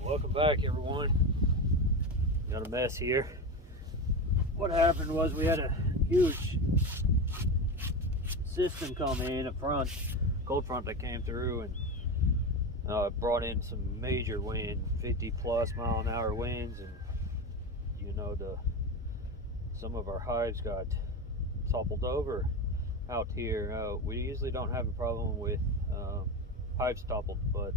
Welcome back, everyone. Got a mess here. What happened was we had a huge system come in, a front, cold front that came through and brought in some major wind, 50+ mile an hour winds, and you know, some of our hives got toppled over out here. We usually don't have a problem with hives toppled, but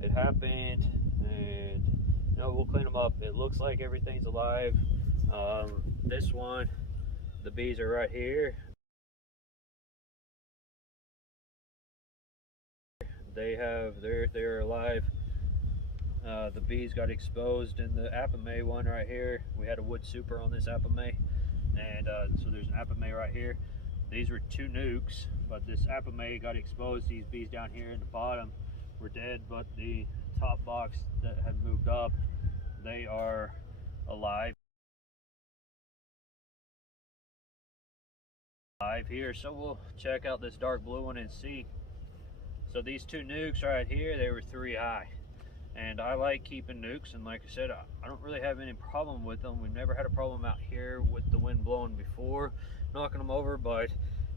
it happened, and you know, we'll clean them up. It looks like everything's alive. This one, the bees are right here. They're alive. The bees got exposed in the apame one right here. We had a wood super on this apame, and so there's an apame right here. These were 2 nukes, but this apame got exposed. These bees down here in the bottom were dead, but the top box that had moved up, they are alive here. So we'll check out this dark blue one and see. So these 2 nukes right here, they were 3 high, and I like keeping nukes, and like I said, I don't really have any problem with them. We've never had a problem out here with the wind blowing before, knocking them over, but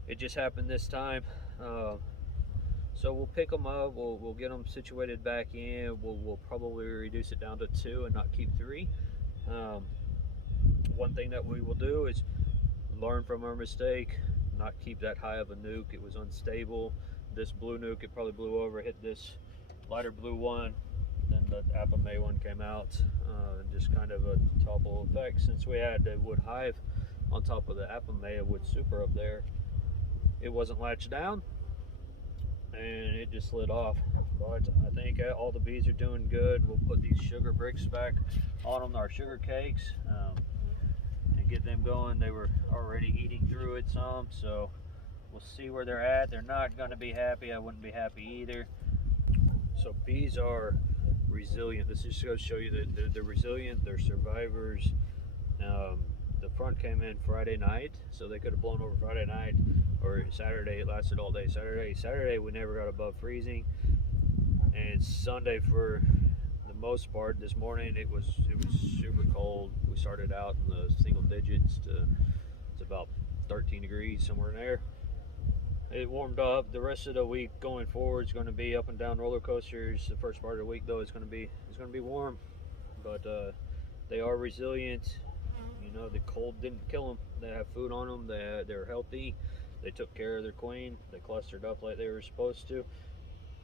it just happened this time. So we'll pick them up, we'll get them situated back in. We'll probably reduce it down to 2 and not keep 3. One thing that we will do is learn from our mistake, not keep that high of a nuke. It was unstable. This blue nuke, it probably blew over, hit this lighter blue one, then the apame one came out, just kind of a topple effect. Since we had a wood hive on top of the apame, a wood super up there, it wasn't latched down, and it just slid off. But I think all the bees are doing good. We'll put these sugar bricks back on them, our sugar cakes, and get them going. They were already eating through it some, so we'll see where they're at. They're not going to be happy. I wouldn't be happy either. So bees are resilient. This is going to show you that they're resilient. They're survivors. The front came in Friday night, so they could have blown over Friday night or Saturday. It lasted all day Saturday we never got above freezing, and Sunday, for the most part, this morning it was super cold. We started out in the single digits to it's about 13 degrees, somewhere in there. It warmed up. The rest of the week going forward is going to be up and down roller coasters. The first part of the week, though, it's going to be warm, but they are resilient. You know, the cold didn't kill them. They have food on them. They're healthy. They took care of their queen. They clustered up like they were supposed to.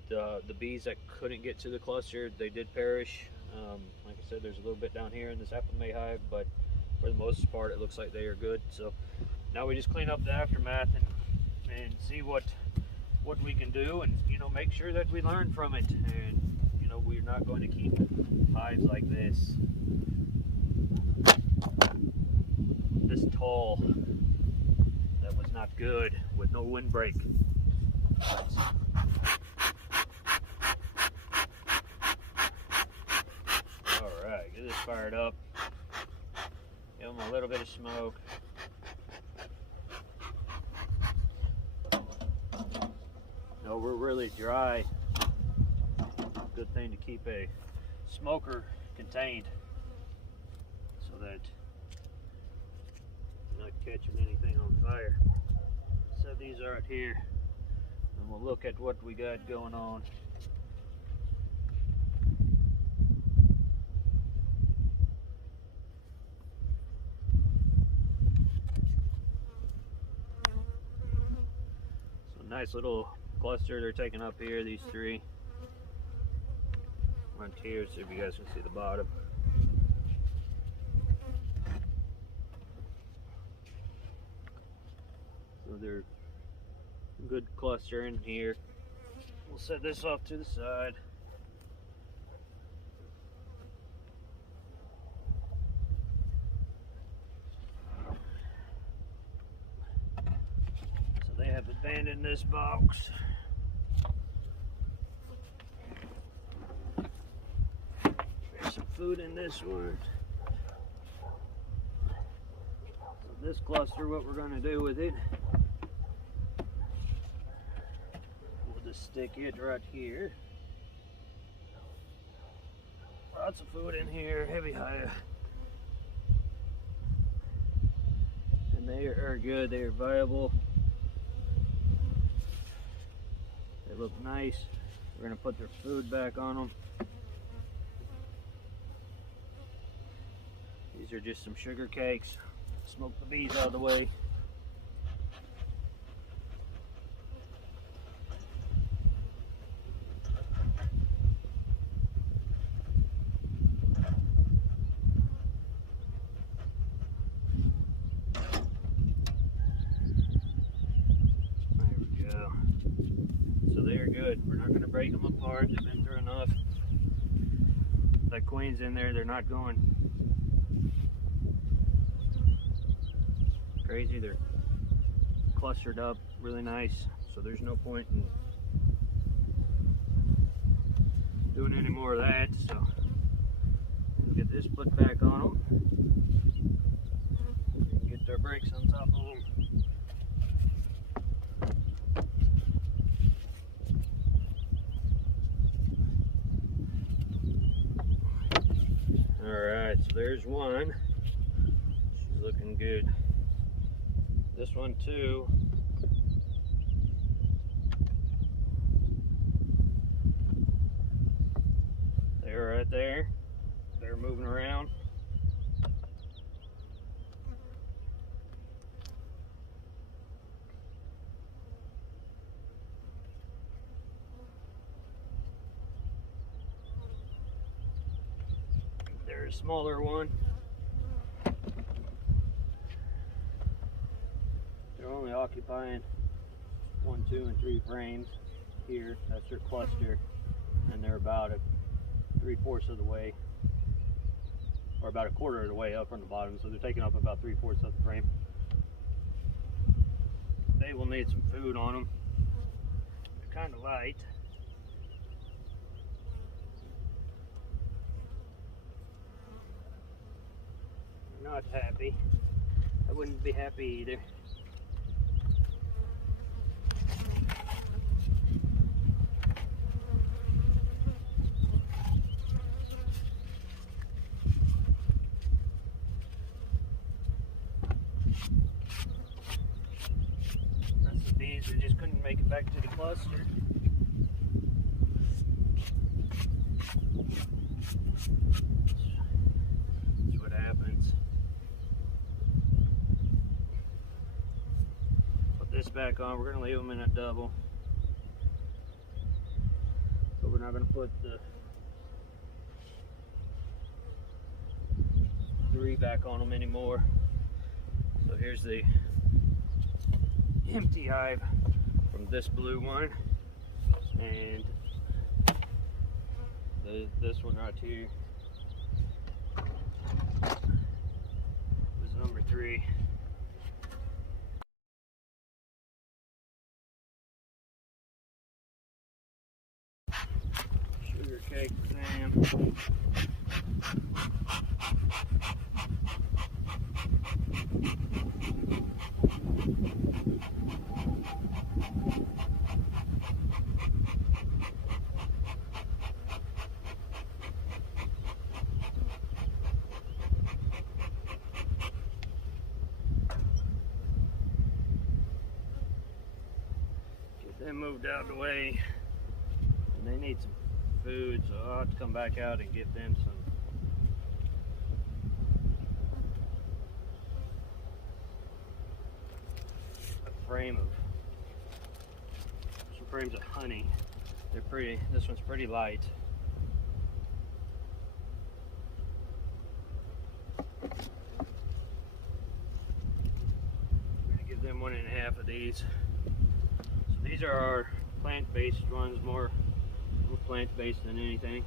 The bees that couldn't get to the cluster, they did perish. Like I said, there's a little bit down here in this apame hive, but for the most part, it looks like they are good. So now we just clean up the aftermath and see what we can do, and you know, make sure that we learn from it. And you know, we're not going to keep hives like this tall. That was not good, with no windbreak. Alright, get this fired up. Give them a little bit of smoke. No, we're really dry. Good thing to keep a smoker contained so that you're not catching anything on fire. Set these right here, and we'll look at what we got going on. So nice little cluster they're taking up here, these 3. Right here, so if you guys can see the bottom. So they're a good cluster in here. We'll set this off to the side. So they have abandoned this box. There's some food in this one. This cluster, what we're going to do with it, we'll just stick it right here. Lots of food in here, heavy hive. And they are good, they are viable. They look nice. We're going to put their food back on them. These are just some sugar cakes. Smoke the bees out of the way. There we go. So they are good. We're not going to break them apart. They've been through enough. That queen's in there. They're not going crazy. They're clustered up really nice, so there's no point in doing any more of that. So we'll get this put back on them and get their brakes on top of them. Alright, so there's one. She's looking good. This one too. They're right there. They're moving around. There's a smaller one. They're only occupying 1, 2, and 3 frames here. That's their cluster, and they're about 3/4 of the way, or about 1/4 of the way up from the bottom. So they're taking up about 3/4 of the frame. They will need some food on them. They're kind of light. They're not happy. I wouldn't be happy either. We just couldn't make it back to the cluster. That's what happens. Put this back on. We're going to leave them in a double. But we're not going to put the 3 back on them anymore. So here's the empty hive from this blue one, and this one right here was number 3. Sugar cake for them. They moved out of the way, and they need some food, so I'll have to come back out and give them some some frames of honey. They're pretty. This one's pretty light. I'm gonna give them 1.5 of these. These are our plant-based ones, more plant-based than anything.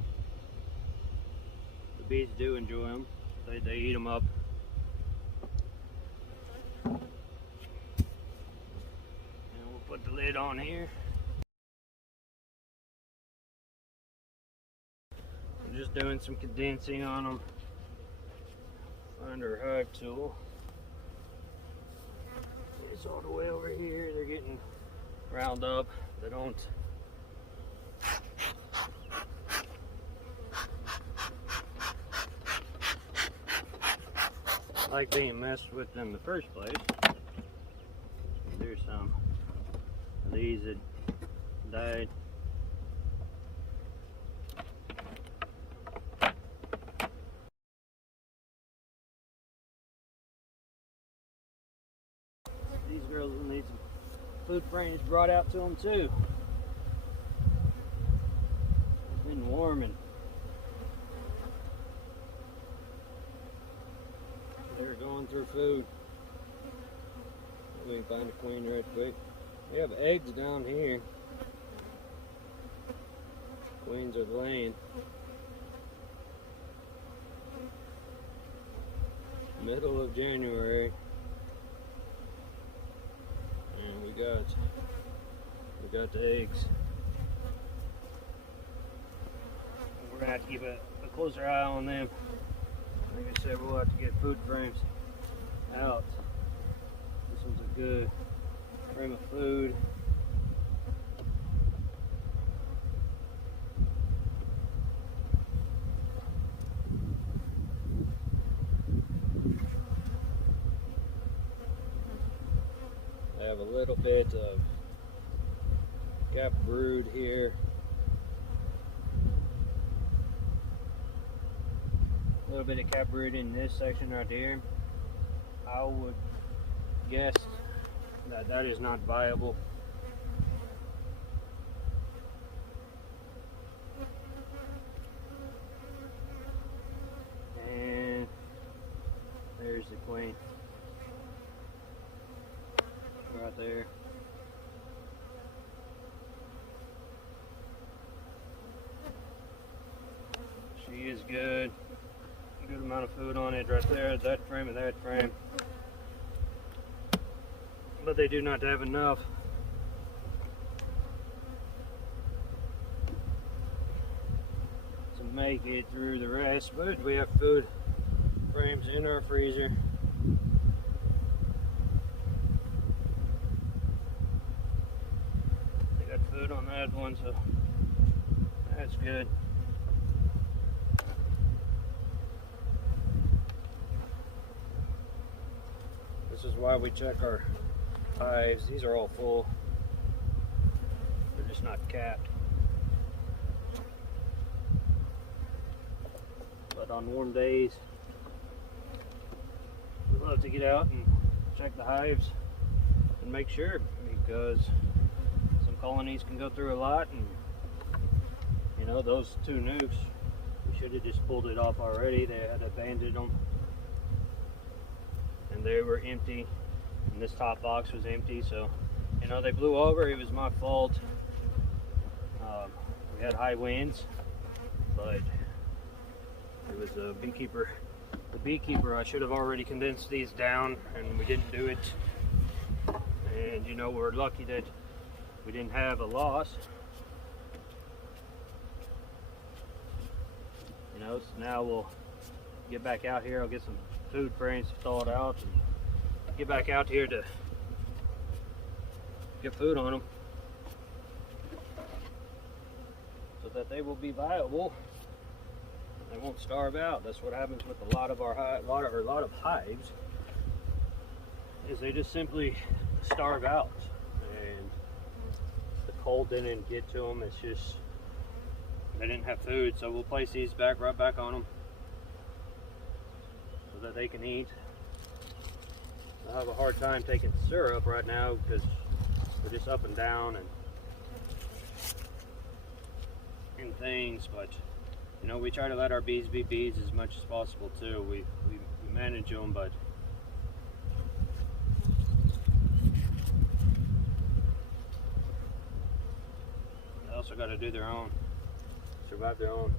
The bees do enjoy them. They eat them up. And we'll put the lid on here. I'm just doing some condensing on them. Find our hive tool. It's all the way over here. They're getting round up. They don't like being messed with in the first place. There's some of these that died. These girls will need some food frames brought out to them too. It's been warm and they're going through food. We can find a queen right quick. We have eggs down here. Queens are laying. Middle of January. And we got the eggs. We're gonna have to keep a closer eye on them. Like I said, we'll have to get food frames out. This one's a good frame of food. I have a little bit of cap brood here. A little bit of cap brood in this section right here. I would guess that that is not viable. And there's the queen right there. She is good. Good amount of food on it right there, that frame and that frame. But they do not have enough. To make it through the rest, but we have food frames in our freezer. They got food on that one, so that's good. This is why we check our hives. These are all full. They're just not capped. But on warm days, we love to get out and check the hives and make sure, because some colonies can go through a lot, and you know, those two nukes, we should have just pulled it off already. They had abandoned them. And they were empty, and this top box was empty, so you know, they blew over. It was my fault. We had high winds, but it was a beekeeper. The beekeeper, I should have already condensed these down, and we didn't do it. And you know, we're lucky that we didn't have a loss. You know, so now we'll get back out here. I'll get some food frames thawed out and get back out here to get food on them so that they will be viable. They won't starve out. That's what happens with a lot of our hives, is they just simply starve out, and the cold didn't get to them. It's just they didn't have food, so we'll place these right back on them so that they can eat. I have a hard time taking syrup right now because we're just up and down and things, but you know, we try to let our bees be bees as much as possible too. We manage them, but they also got to do their own, survive their own.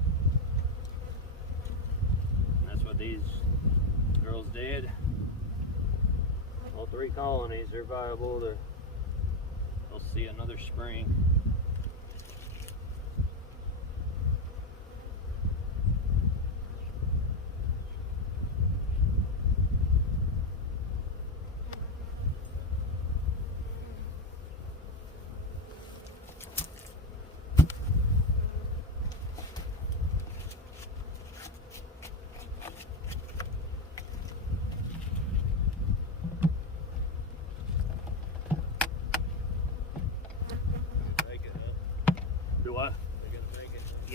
And that's what these girls did. All three colonies are viable. They'll see another spring.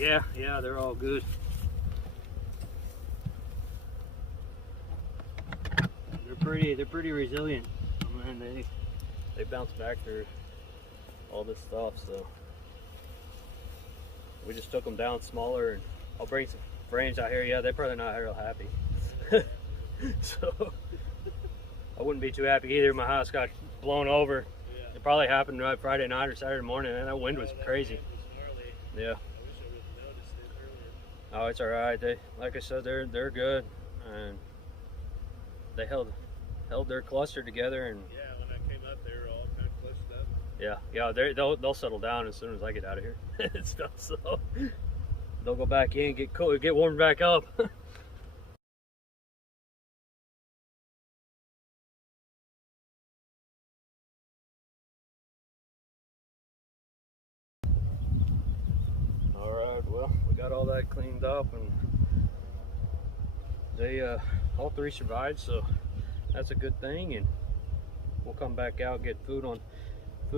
Yeah, they're all good. They're pretty resilient. I mean, they bounce back through all this stuff. So we just took them down smaller, and I'll bring some frames out here. Yeah, they're probably not real happy. So I wouldn't be too happy either. My house got blown over. Yeah. It probably happened right Friday night or Saturday morning, and that wind was crazy. Was Yeah. I wish I would have noticed it earlier. Oh, it's all right. They, like I said, they're good, and they held their cluster together. And Yeah, when I came up, they were all kind of clustered up. yeah, they'll settle down as soon as I get out of here. And stuff, so they'll go back in, get cool, get warmed back up. All right, well, we got all that cleaned up, and they all three survived, so that's a good thing. And we'll come back out, get food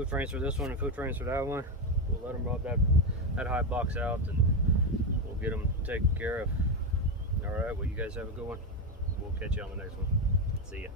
frames for this one and food frames for that one. We'll let them rub that hive box out, and we'll get them taken care of. All right, well, you guys have a good one. We'll catch you on the next one. See ya.